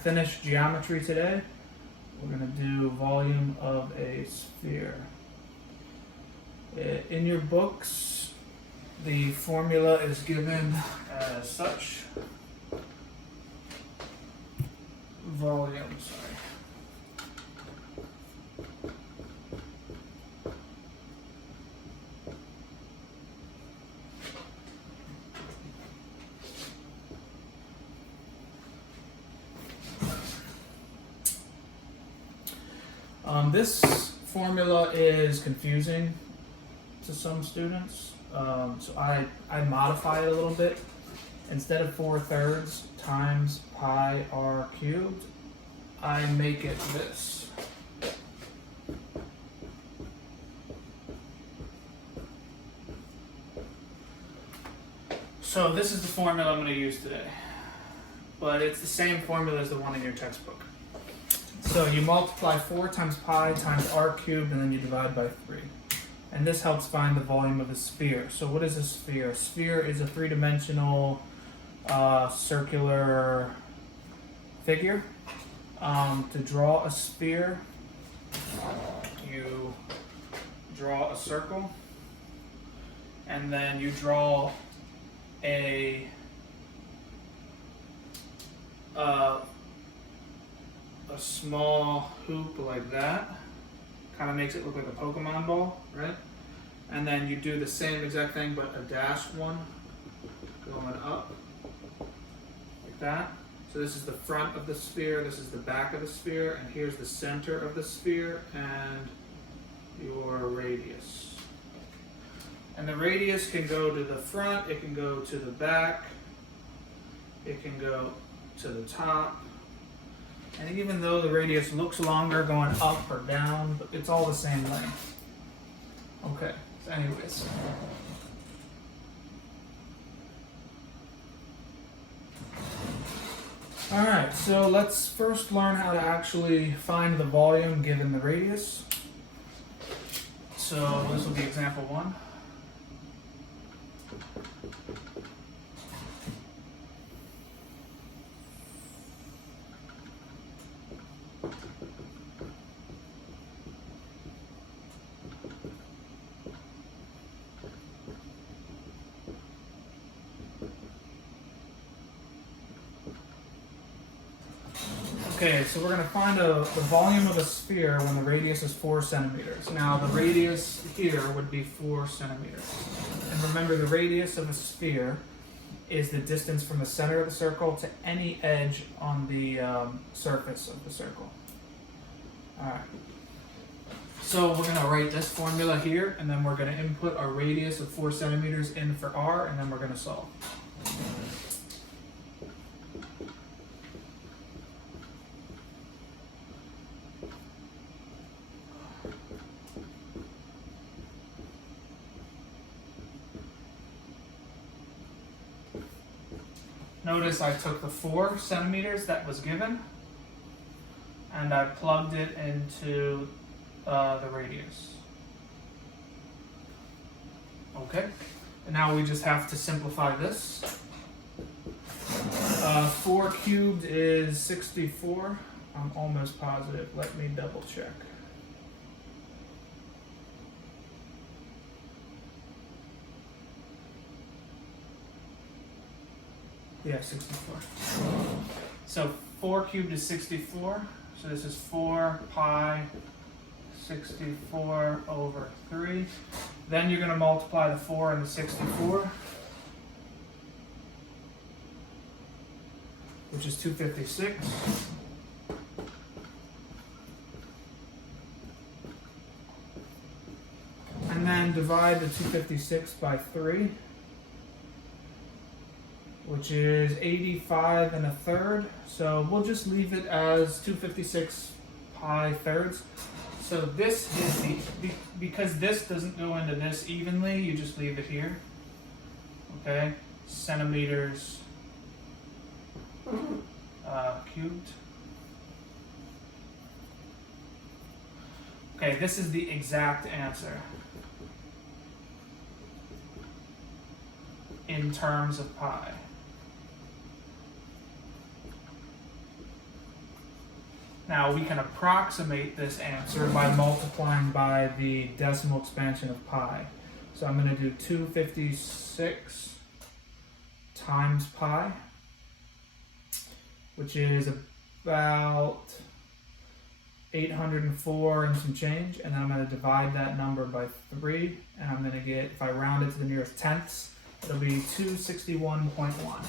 finish geometry today. We're going to do volume of a sphere. In your books, the formula is given as such. Volume, sorry. This formula is confusing to some students, so I modify it a little bit. Instead of 4/3 times pi r cubed, I make it this. So this is the formula I'm going to use today, but it's the same formula as the one in your textbook. So you multiply 4 times pi times r cubed, and then you divide by 3. And this helps find the volume of a sphere. So what is a sphere? A sphere is a three-dimensional circular figure. To draw a sphere, you draw a circle, and then you draw a small hoop like that. Kind of makes it look like a Pokemon ball, right? And then you do the same exact thing, but a dashed one going up like that. So this is the front of the sphere, this is the back of the sphere, and here's the center of the sphere and your radius. And the radius can go to the front, it can go to the back, it can go to the top. And even though the radius looks longer going up or down, but it's all the same length. Okay, so anyways. Alright, so let's first learn how to actually find the volume given the radius. So this will be example 1. Okay, so we're going to find the volume of a sphere when the radius is 4 centimeters. Now the radius here would be 4 centimeters. And remember, the radius of a sphere is the distance from the center of the circle to any edge on the surface of the circle. Alright. So we're going to write this formula here, and then we're going to input our radius of 4 centimeters in for r, and then we're going to solve. Notice I took the 4 centimeters that was given, and I plugged it into the radius. Okay, and now we just have to simplify this. 4 cubed is 64. I'm almost positive. Let me double check. Yeah, 64. So 4 cubed is 64. So this is 4 pi 64 over 3. Then you're going to multiply the 4 and the 64, which is 256. And then divide the 256 by 3. Which is 85 1/3. So we'll just leave it as 256 pi thirds. So this is because this doesn't go into this evenly, you just leave it here. Okay, centimeters cubed. Okay, this is the exact answer in terms of pi. Now we can approximate this answer by multiplying by the decimal expansion of pi. So I'm going to do 256 times pi, which is about 804 and some change, and then I'm going to divide that number by 3, and I'm going to get, if I round it to the nearest tenths, it'll be 261.1.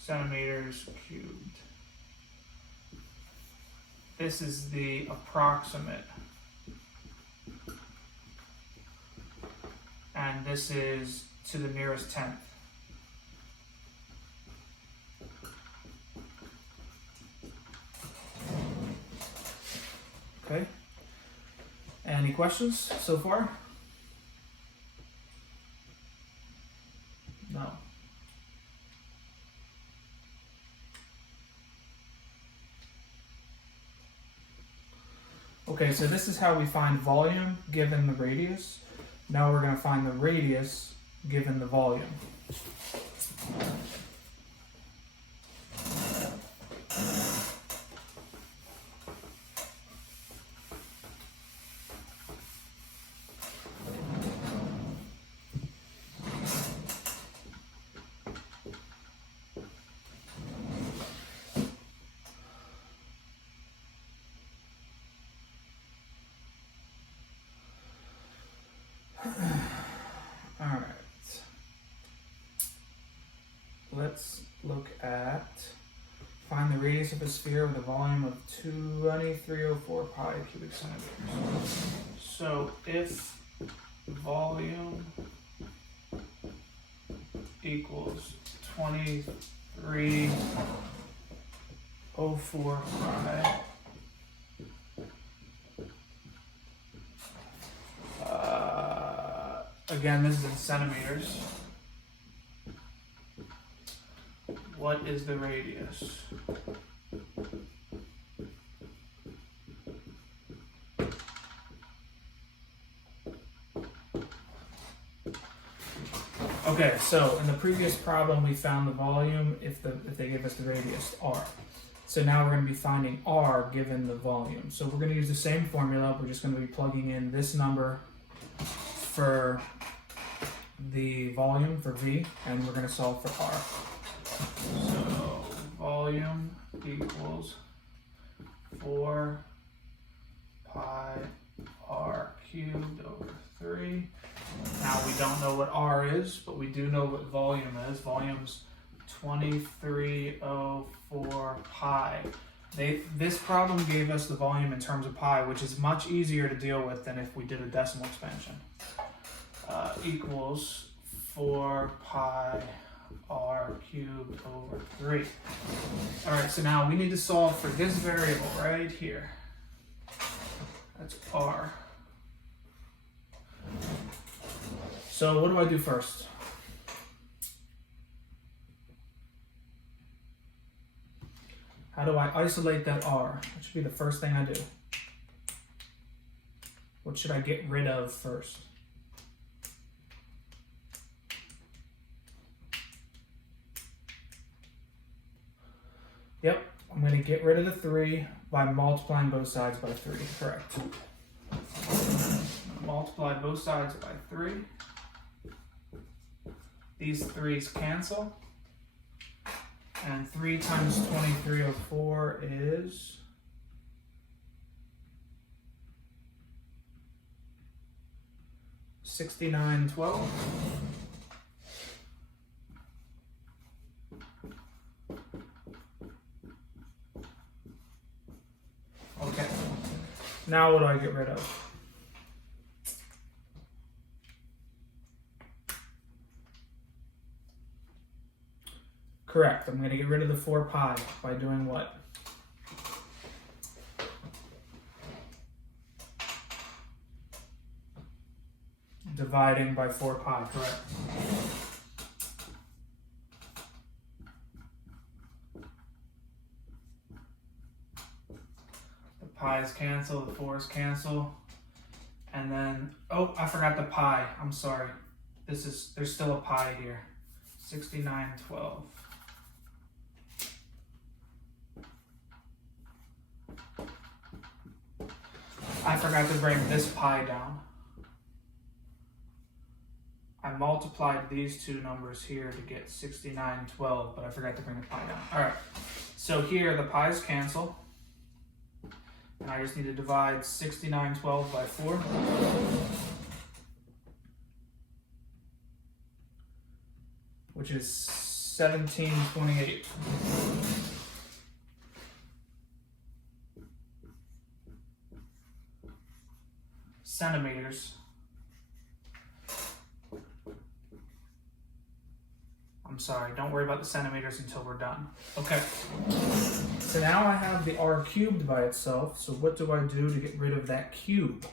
Centimeters cubed. This is the approximate, and this is to the nearest tenth. Okay. Any questions so far? No. Okay, so this is how we find volume given the radius. Now we're going to find the radius given the volume. Alright, let's look at, find the radius of a sphere with a volume of 2304 pi cubic centimeters. So if volume equals 2304 pi, again, this is in centimeters. What is the radius? Okay, so in the previous problem we found the volume if they give us the radius, r. So now we're going to be finding r given the volume. So we're going to use the same formula. We're just going to be plugging in this number for the volume for V, and we're going to solve for R. So volume equals 4 pi R cubed over 3. Now we don't know what R is, but we do know what volume is. Volume's 2304 pi. This problem gave us the volume in terms of pi, which is much easier to deal with than if we did a decimal expansion. Equals 4 pi r cubed over 3. Alright, so now we need to solve for this variable right here. That's r. So what do I do first? How do I isolate that r? That should be the first thing I do. What should I get rid of first? Yep, I'm going to get rid of the 3 by multiplying both sides by 3, correct. I'm going to multiply both sides by 3. These 3's cancel. And 3 times 2304 is 6912. Okay, now what do I get rid of? Correct, I'm going to get rid of the 4 pi by doing what? Dividing by 4 pi, correct. Pi's cancel, the 4's cancel, and then, oh, I forgot the pi, I'm sorry. There's still a pi here, 6912. I forgot to bring this pi down. I multiplied these two numbers here to get 6912, but I forgot to bring the pi down. All right, so here the pi's cancel, and I just need to divide 6912 by 4. Which is 1728. Centimeters. I'm sorry, don't worry about the centimeters until we're done. Okay, so now I have the r cubed by itself, so what do I do to get rid of that cube?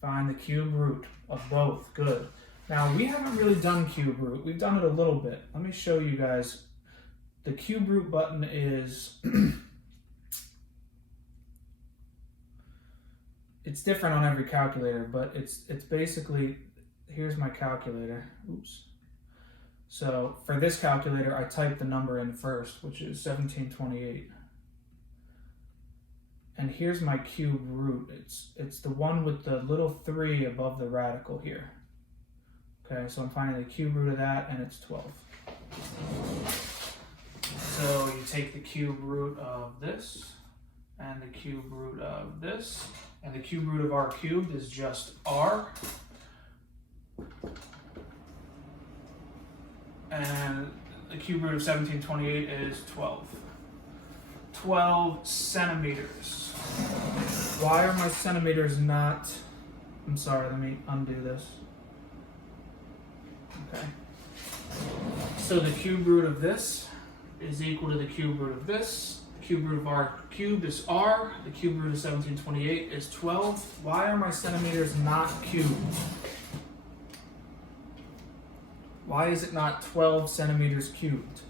Find the cube root of both, good. Now we haven't really done cube root, we've done it a little bit. Let me show you guys. The cube root button is, it's different on every calculator, but it's basically, here's my calculator, oops. So for this calculator, I typed the number in first, which is 1728. And here's my cube root. It's the one with the little 3 above the radical here. Okay, so I'm finding the cube root of that, and it's 12. So you take the cube root of this, and the cube root of this, and the cube root of r cubed is just r. And the cube root of 1728 is 12. 12 centimeters. Why are my centimeters not... I'm sorry, let me undo this. Okay. So the cube root of this is equal to the cube root of this. The cube root of r cubed is r. The cube root of 1728 is 12. Why are my centimeters not cubed? Why is it not 12 centimeters cubed?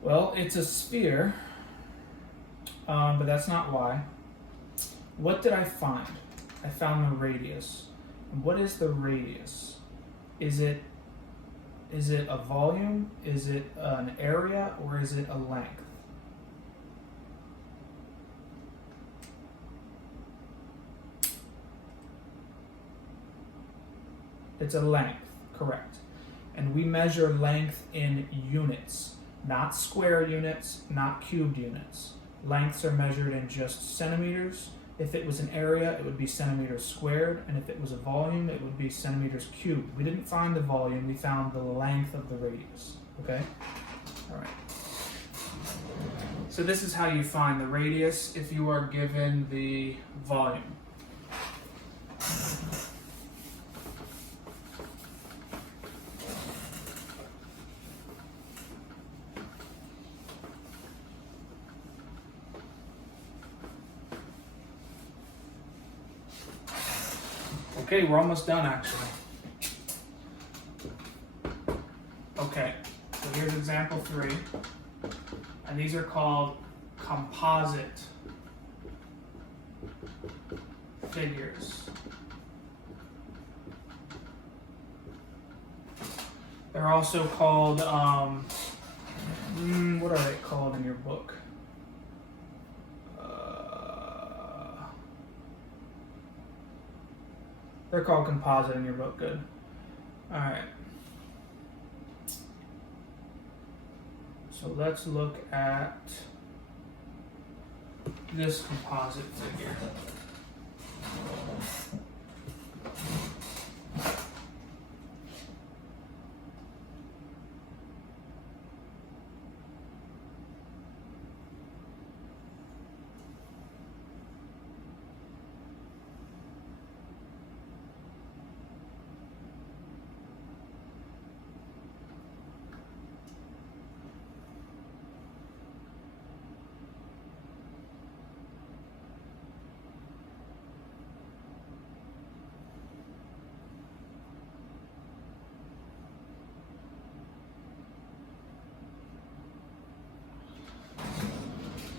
Well, it's a sphere, but that's not why. What did I find? I found the radius. And what is the radius? Is it a volume? Is it an area? Or is it a length? It's a length, correct. And we measure length in units. Not square units, not cubed units. Lengths are measured in just centimeters. If it was an area, it would be centimeters squared, and if it was a volume, it would be centimeters cubed. We didn't find the volume, we found the length of the radius, okay? All right. So this is how you find the radius if you are given the volume. Okay, we're almost done actually. Okay, so here's example 3. And these are called composite figures. They're also called, what are they called in your book? They're called composite in your book, good. All right. So let's look at this composite figure.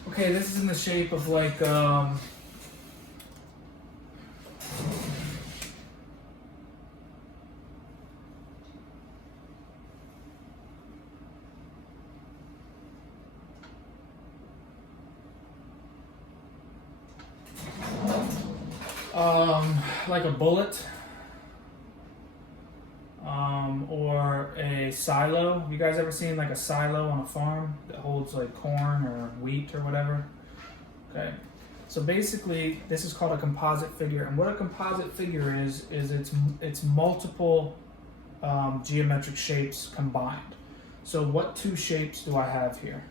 Okay, this is in the shape of like Like a bullet, or a silo. You guys ever seen like a silo on a farm that holds like corn or wheat or whatever? Okay. So basically, this is called a composite figure, and what a composite figure is it's multiple geometric shapes combined. So what two shapes do I have here?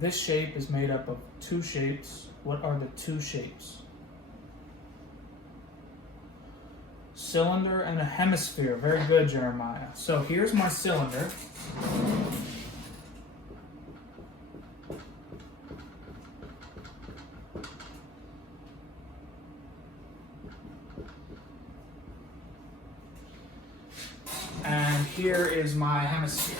This shape is made up of two shapes. What are the two shapes? Cylinder and a hemisphere. Very good, Jeremiah. So here's my cylinder. And here is my hemisphere.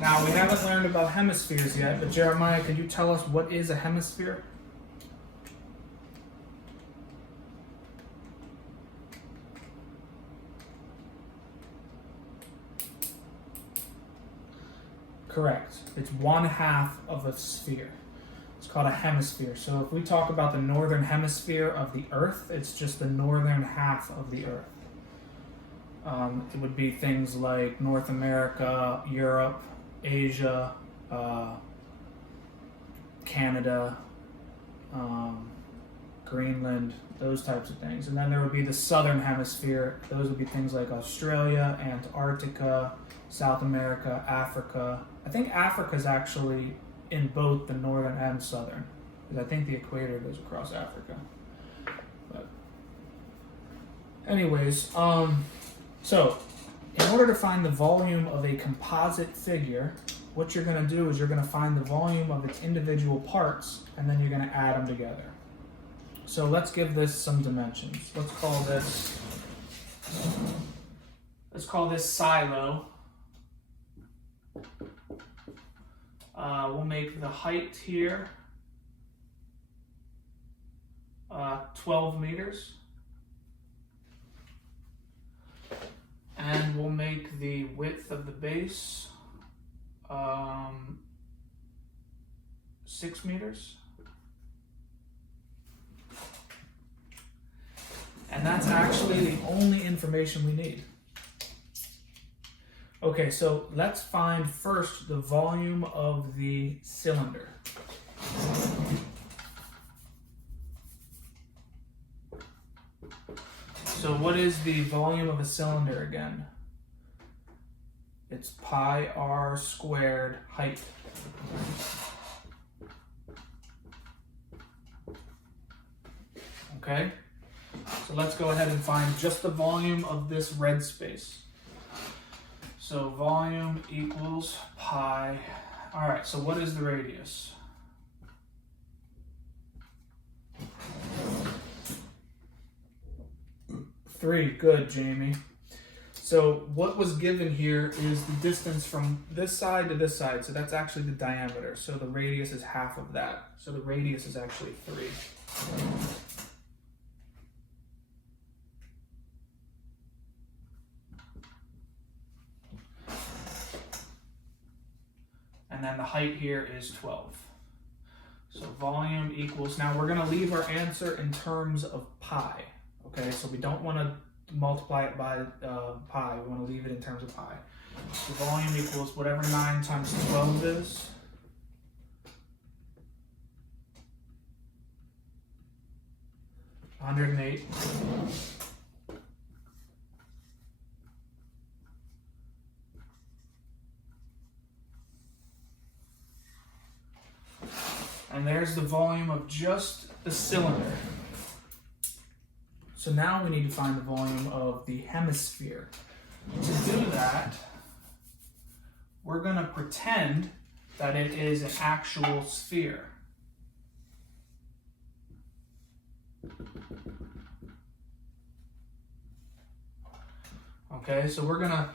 Now, we haven't learned about hemispheres yet, but Jeremiah, could you tell us what is a hemisphere? Correct. It's one half of a sphere. It's called a hemisphere. So if we talk about the northern hemisphere of the Earth, it's just the northern half of the Earth. It would be things like North America, Europe, Asia, Canada, Greenland, those types of things. And then there would be the southern hemisphere. Those would be things like Australia, Antarctica, South America, Africa. I think Africa is actually in both the northern and southern, because I think the equator goes across Africa. But anyways, so in order to find the volume of a composite figure, what you're going to do is you're going to find the volume of its individual parts, and then you're going to add them together. So let's give this some dimensions. Let's call this silo. We'll make the height here 12 meters. And we'll make the width of the base 6 meters. And that's actually the only information we need. Okay, so let's find first the volume of the cylinder. So what is the volume of a cylinder again? It's pi r squared height. Okay, so let's go ahead and find just the volume of this red space. So volume equals pi. All right, so what is the radius? Three. Good, Jamie. So what was given here is the distance from this side to this side. So that's actually the diameter. So the radius is half of that. So the radius is actually 3. And then the height here is 12. So volume equals, now we're going to leave our answer in terms of pi. Okay, so we don't want to multiply it by pi. We want to leave it in terms of pi. So volume equals whatever 9 times 12 is. $108. And there's the volume of just the cylinder. So now we need to find the volume of the hemisphere. To do that, we're going to pretend that it is an actual sphere. Okay, so we're gonna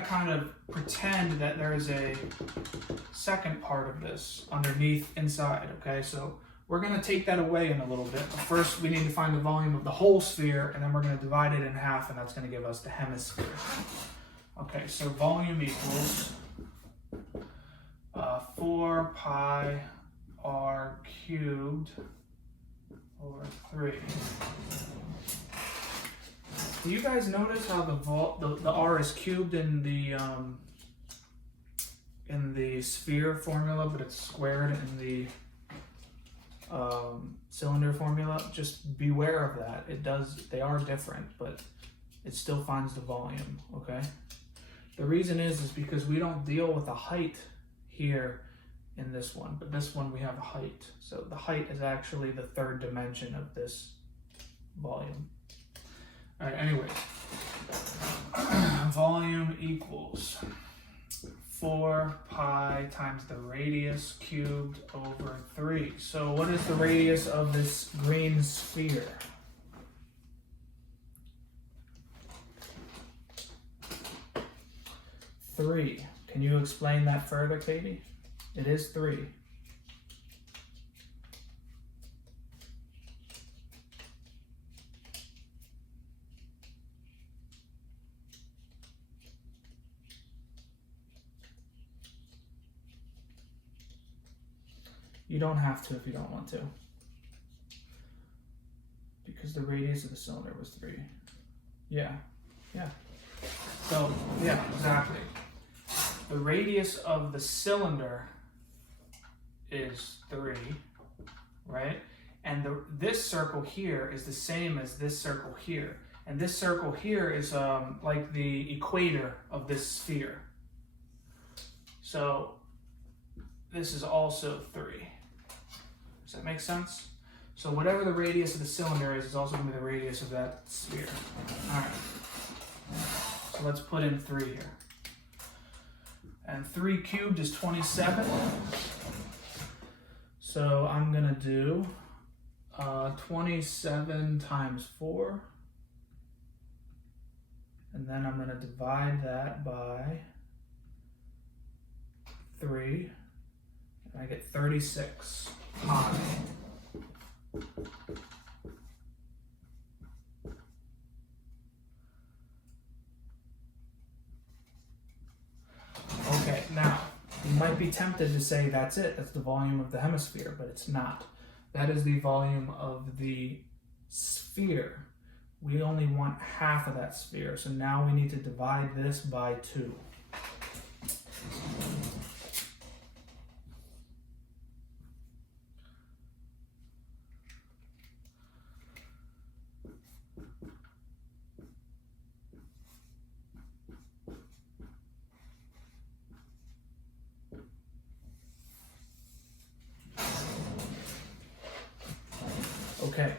kind of pretend that there is a second part of this underneath inside. Okay, so we're gonna take that away in a little bit. But first, we need to find the volume of the whole sphere, and then we're gonna divide it in half, and that's gonna give us the hemisphere. Okay, so volume equals 4 pi r cubed over 3. Do you guys notice how the r is cubed in the sphere formula, but it's squared in the cylinder formula? Just beware of that. They are different, but it still finds the volume, okay? The reason is because we don't deal with the height here in this one, but this one we have a height. So the height is actually the third dimension of this volume. All right, anyways, volume equals 4 pi times the radius cubed over 3. So what is the radius of this green sphere? Three. Can you explain that further, Katie? It is 3. You don't have to if you don't want to, because the radius of the cylinder was 3. Yeah. So, yeah, exactly. The radius of the cylinder is 3, right? And this circle here is the same as this circle here. And this circle here is like the equator of this sphere. So this is also 3. Does that make sense? So whatever the radius of the cylinder is also going to be the radius of that sphere. All right. So let's put in 3 here. And 3 cubed is 27. So I'm going to do 27 times 4. And then I'm going to divide that by 3. And I get 36 pi. Okay, now, you might be tempted to say that's it, that's the volume of the hemisphere, but it's not. That is the volume of the sphere. We only want half of that sphere, so now we need to divide this by 2. Okay,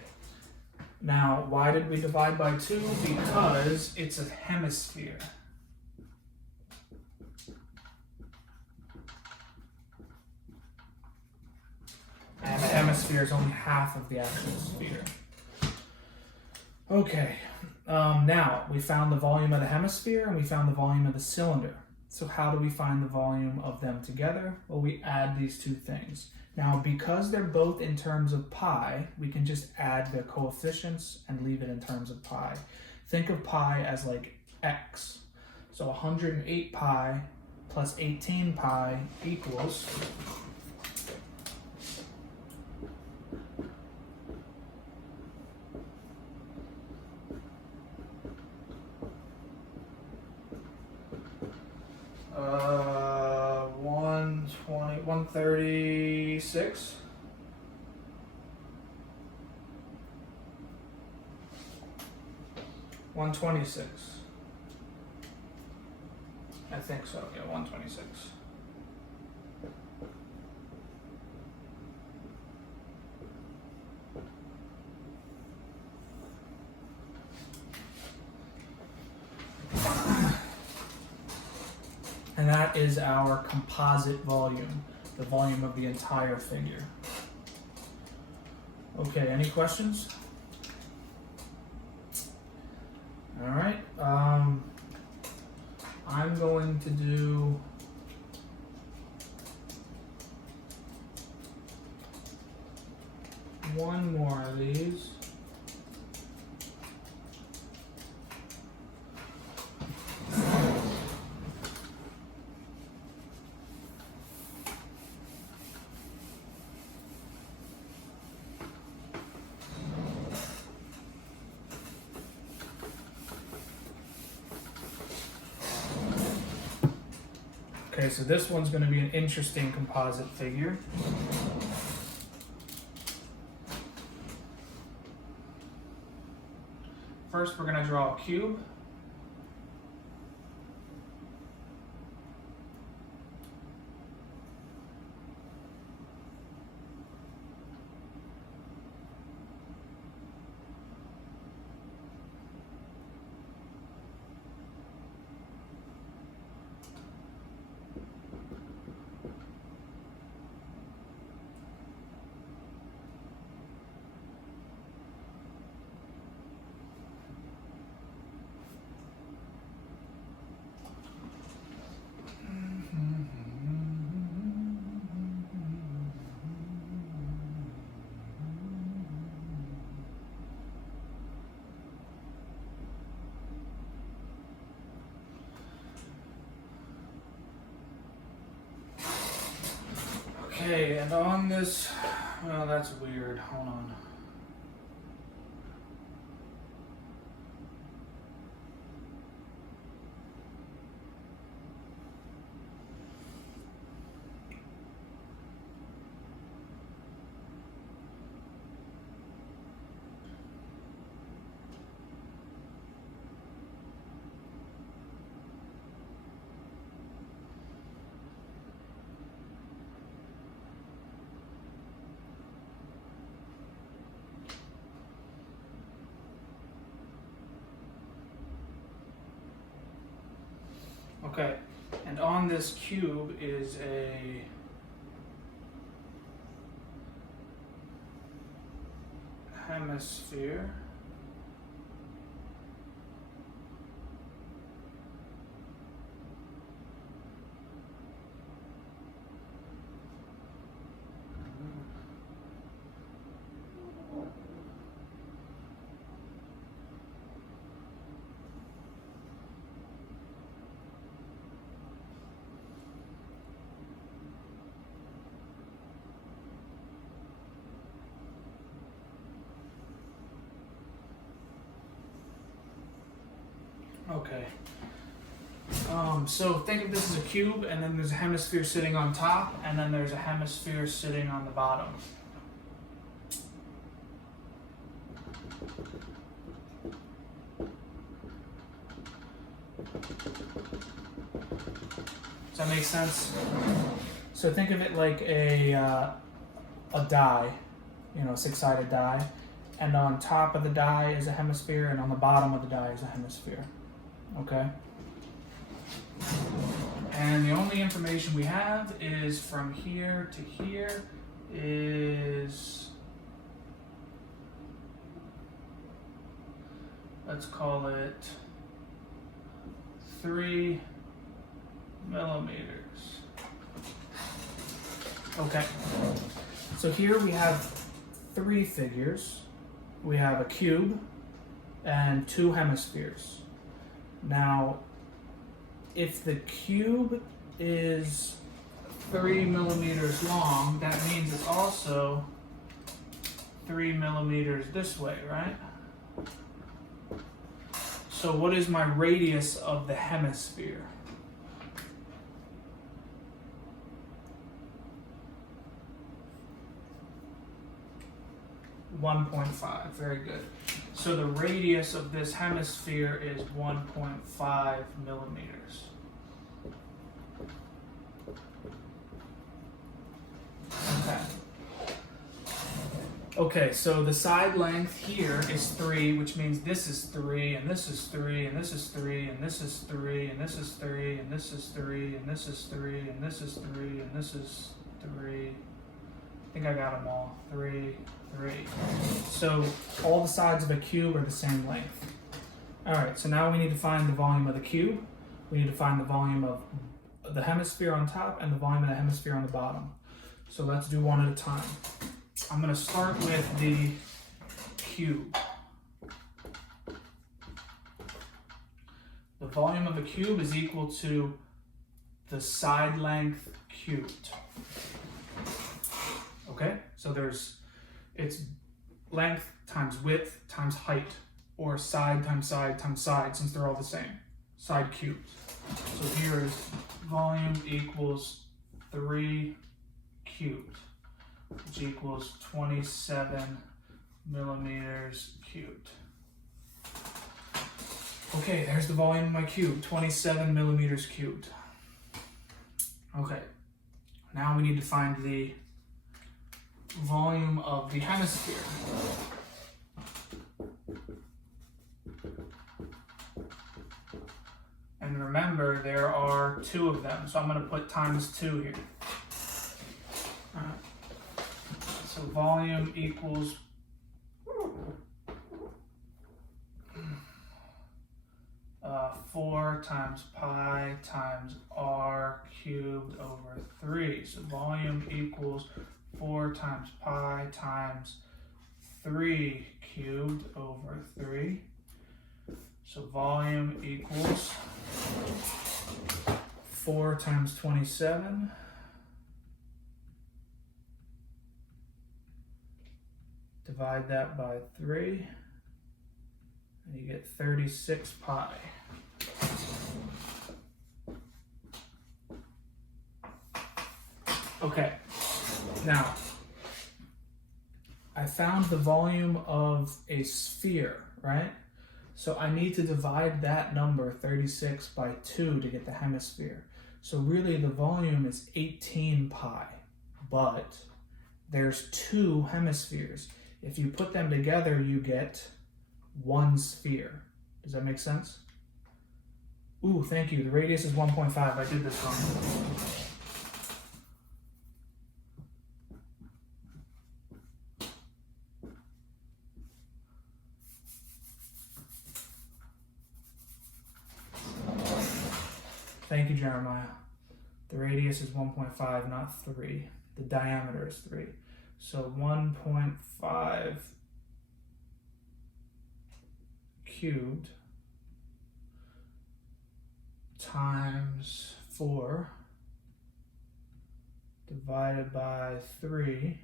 now why did we divide by 2? Because it's a hemisphere. And the hemisphere is only half of the actual sphere. Okay, now we found the volume of the hemisphere and we found the volume of the cylinder. So how do we find the volume of them together? Well, we add these two things. Now, because they're both in terms of pi, we can just add their coefficients and leave it in terms of pi. Think of pi as like x. So 108 pi plus 18 pi equals 136. $126. I think so, yeah, 126. And that is our composite volume, the volume of the entire figure. Okay, any questions? All right. I'm going to do one more of these. Okay, so this one's going to be an interesting composite figure. First, we're going to draw a cube. Okay, and on this, well, that's weird. Hold on. Okay, and on this cube is a hemisphere. Okay. So think of this as a cube, and then there's a hemisphere sitting on top, and then there's a hemisphere sitting on the bottom. Does that make sense? So think of it like a die, you know, a six-sided die, and on top of the die is a hemisphere, and on the bottom of the die is a hemisphere. Okay? And the only information we have is from here to here is, let's call it 3 millimeters. Okay, so here we have 3 figures. We have a cube and 2 hemispheres. Now, if the cube is 3 millimeters long, that means it's also 3 millimeters this way, right? So what is my radius of the hemisphere? .5, very good. So the radius of this hemisphere is 1.5 millimeters. Okay. Okay, so the side length here is 3, which means this is 3, and this is 3, and this is 3, and this is 3, and this is 3, and this is 3, and this is 3, and this is 3, and this is 3. I think I got them all. 3, 3. So all the sides of a cube are the same length. Alright, so now we need to find the volume of the cube. we need to find the volume of the hemisphere on top and the volume of the hemisphere on the bottom. So let's do one at a time. I'm going to start with the cube. The volume of a cube is equal to the side length cubed. Okay, so it's length times width times height, or side times side times side, since they're all the same. Side cubed. So here is volume equals 3 cubed, which equals 27 millimeters cubed. Okay, there's the volume of my cube, 27 millimeters cubed. Okay, now we need to find the volume of the hemisphere. And remember, there are 2 of them, so I'm going to put times 2 here. So volume equals 4 times pi times r cubed over 3. So volume equals 4 times pi times 3 cubed over 3. So volume equals 4 times 27 divide that by 3 and you get 36 pi. Okay, now I found the volume of a sphere, right? So I need to divide that number, 36, by 2 to get the hemisphere. So really the volume is 18 pi, but there's 2 hemispheres. If you put them together, you get 1 sphere. Does that make sense? Ooh, thank you. The radius is 1.5. I did this wrong. Thank you, Jeremiah. The radius is 1.5, not 3. The diameter is 3. So 1.5 cubed times 4 divided by 3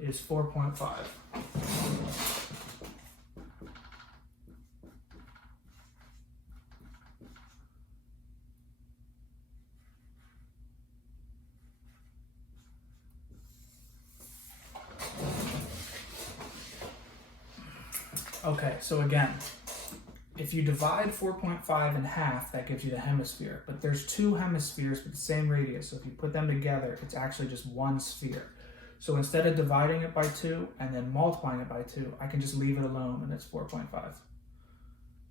is 4.5. Okay, so again, if you divide 4.5 in half, that gives you the hemisphere. But there's 2 hemispheres with the same radius, so if you put them together, it's actually just 1 sphere. So instead of dividing it by 2 and then multiplying it by 2, I can just leave it alone and it's 4.5.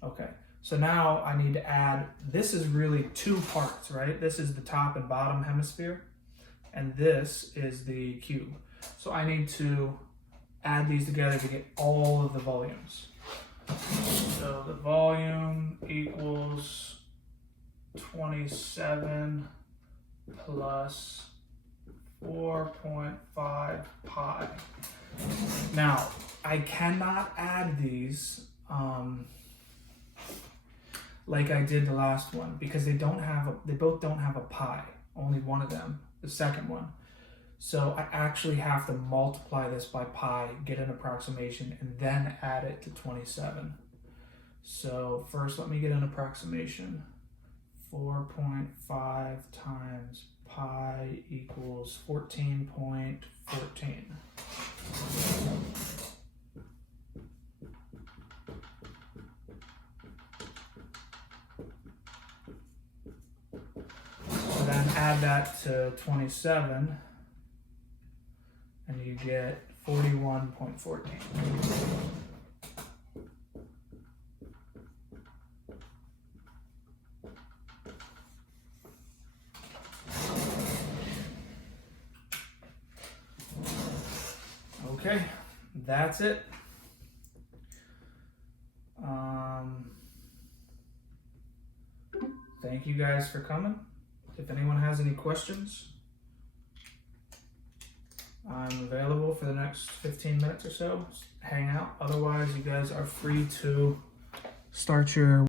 Okay, so now I need to add, this is really 2 parts, right? This is the top and bottom hemisphere, and this is the cube. So I need to add these together to get all of the volumes. So the volume equals 27 plus 4.5 pi. Now, I cannot add these like I did the last one because they both don't have a pi, only one of them, the second one. So I actually have to multiply this by pi, get an approximation, and then add it to 27. So first let me get an approximation. 4.5 times pi equals 14.14. So then add that to 27. And you get 41.14. Okay, that's it. thank you guys for coming. If anyone has any questions, I'm available for the next 15 minutes or so. Hang out. Otherwise, you guys are free to start your